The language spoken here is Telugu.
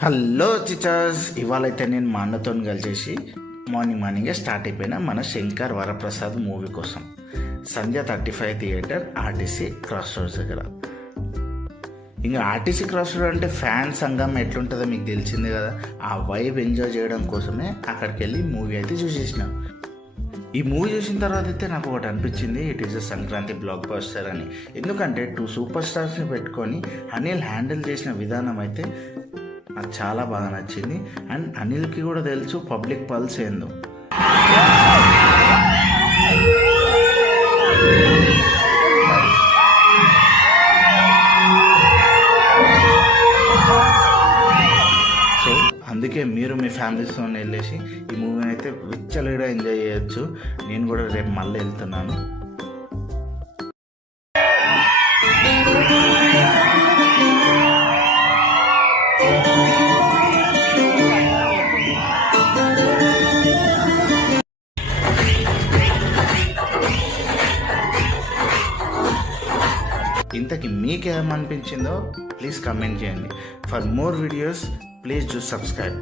హలో టీచర్స్, ఇవాళైతే నేను మా అన్నతో కలిసేసి మార్నింగే స్టార్ట్ అయిపోయినా మన శంకర్ వరప్రసాద్ మూవీ కోసం సంధ్య 35 థియేటర్ ఆర్టీసీ క్రాస్ రోడ్స్ దగ్గర. ఇంకా ఆర్టీసీ క్రాస్ రోడ్ అంటే ఫ్యాన్ సంఘం ఎట్లుంటుందో మీకు తెలిసిందే కదా. ఆ వైబ్ ఎంజాయ్ చేయడం కోసమే అక్కడికి వెళ్ళి మూవీ అయితే చూసేసిన. ఈ మూవీ చూసిన తర్వాత అయితే నాకు ఒకటి అనిపించింది, it is a Sankranti block buster అని. ఎందుకంటే 2 సూపర్ స్టార్స్ని పెట్టుకొని అనిల్ హ్యాండిల్ చేసిన విధానం అయితే నాకు చాలా బాగా నచ్చింది. అండ్ అనిల్కి కూడా తెలుసు పబ్లిక్ పల్స్ ఏందో. సో అందుకే మీరు మీ ఫ్యామిలీస్తో వెళ్ళేసి ఈ మూవీని అయితే విచ్చలుగా ఎంజాయ్ చేయొచ్చు. నేను కూడా రేపు మళ్ళీ వెళ్తున్నాను. ఇంతకీ మీకేమనిపించిందో ప్లీజ్ కమెంట్ చేయండి. For more videos please do subscribe.